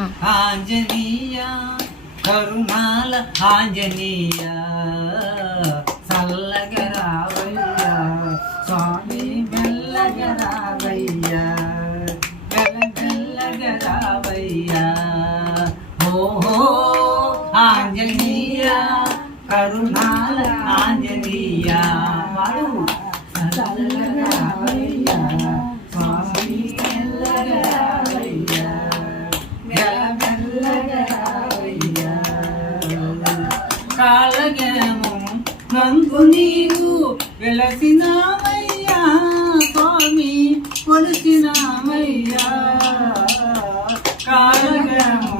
ఆంజనేయ కరుణాల ఆంజనేయ చల్లగా రావయ్యా స్వామి మెల్లగా రావయ్యా మెల్లగా రావయ్యా ఓహో ఆంజనేయ కరుణాల ఆంజనేయ చల్లగా రావయ్యా స్వామి మెల్లగా రావయ్యా మెల్లగా రావయ్యా కాలగేమో నంగు నీవు వెలసినామయ్యా స్వామి కొలిసినామయ్యా కాలగేమో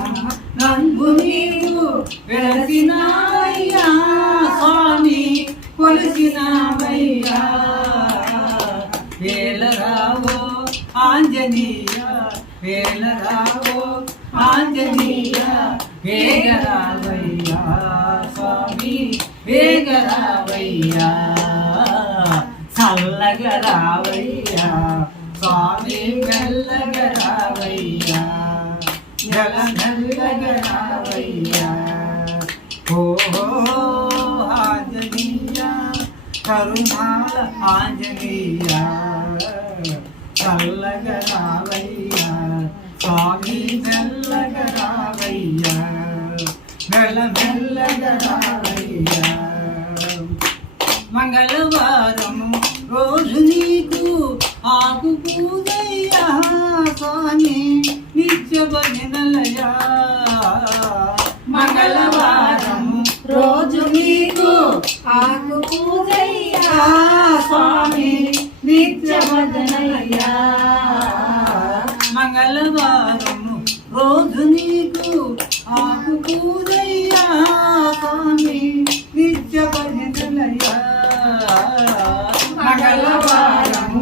నంగు నీవు వెలసినామయ్యా స్వామి కొలిసినామయ్యా వేలరావో ఆంజనేయ వేలరావో ఆంజనేయ వేగరావయ్యా స్వామి వేగరావయ్యా చల్లగా రావయ్యా స్వామి మెల్లగా రావయ్యా మెల్లగా రావయ్యా ఓహో ఆంజనేయ కరుణాల ఆంజనేయ చల్లగా రావయ్యా స్వామి మెల్లగా రావయ్యా మెల్లగా రావయ్యా మంగళవారం రోజు నీకు ఆకు పూజయ్యా స్వామి నిత్య భజనలయా మంగళవారం రోజు నీకు ఆకు పూజయ్యా స్వామి నిత్య భజనలయ్యా మంగళవారం రోజు నీకు ఆకు పూజయ్యా స్వామి నిత్య భజనలయ్యా మంగళవారం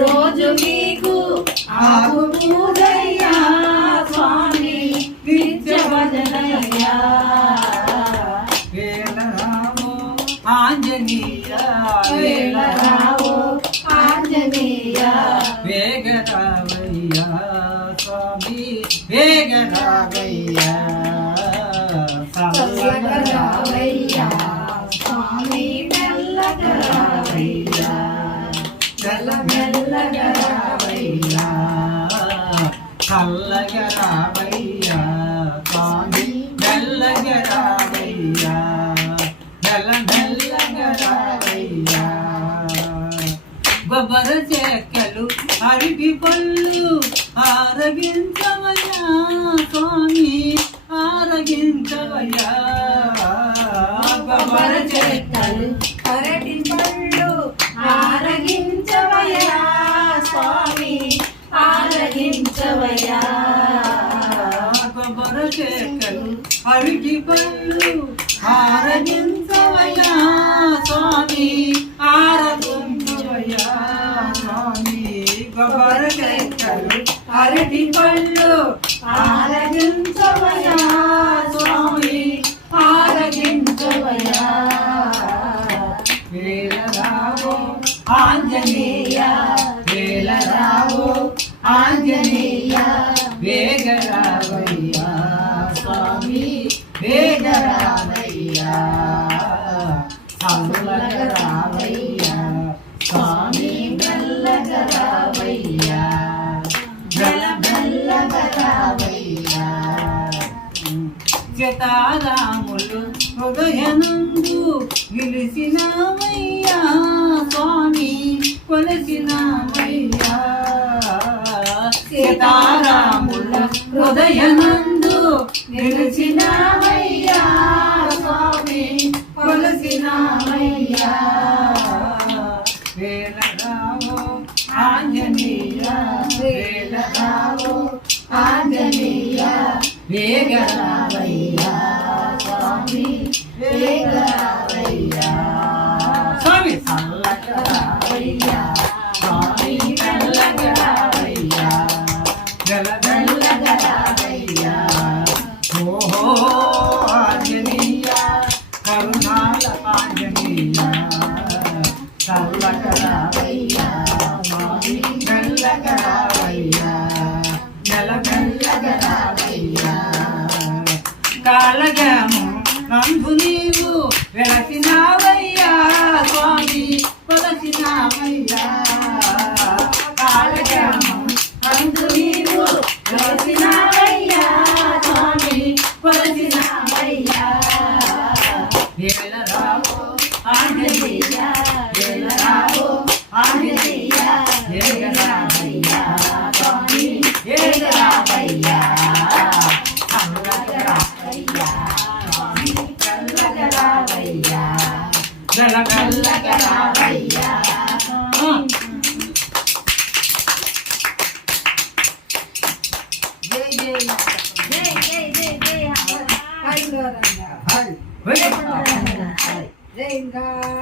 రోజు నీకు ఆకు పూజయ్యా స్వామి నిత్య భజనలయ్యా వేలరావో ఆంజనేయ వేలరావో ఆంజనేయ వేగరావయ్యా స్వామి వేగరావయ్యా చల్లగా రావయ్యా స్వామి మెల్లగా రావయ్యా మెల్లగా రావయ్యా చల్లగా రావయ్యా స్వామి మెల్లగా రావయ్యా మెల్లగా రావయ్యా కొబ్బర చెక్కలు అరటి పళ్ళు ఆరగించవయ్యా స్వామి ఆరగించవయ్యా కొబ్బర చెక్కలు అరటి పళ్ళు ఆరగించవయ్యా స్వామి ఆరగించవయ్యా కొబ్బర చెక్కలు అరటి పళ్ళు ఆరగించవయ్యా స్వామి ఆరగించవయ్యా స్వామి కొబ్బర చెక్కలు అరటి పళ్ళు ఆరగించవయ్యా స్వామి ఆరగించవయ్యా వేలరావో ఆంజనేయ వేలరావో ఆంజనేయ వేగరావయ్యా స్వామి వేగరావయ్యా చల్లగా రావయ్యా స్వామి మెల్లగా రావయ్యా మెల్లగా రావయ్యా సీతారాములు హృదయనందు విలిసినామయ్యా స్వామి కొలసినామయ్యా సీతారాముల హృదయనందు నిలిచినామయ్యా స్వామి కొలసినామయ్యా వేలరావో ఆంజనేయ వేలరావో ఆంజనేయ వేగరావయ్యా స్వామి వేగరావయ్యా స్వామి చల్లగా రావయ్యా స్వామి మెల్లగా రావయ్యా మెల్లగా రావయ్యా ఓహో ఆంజనేయ కరుణాల ఆంజనేయ చల్లగా రావయ్యా స్వామి మెల్లగా రావయ్యా మెల్లగా రావయ్యా కాళజము నందు నీవు వెలసినావయ్యా స్వామి కొలసినావయ్యా కాళజము నందు నీవు వెలసినావయ్యా స్వామి కొలసినావయ్యా ఏలరావో ఆంజనేయ ఏలరావో ఆంజనేయ ఏలరావో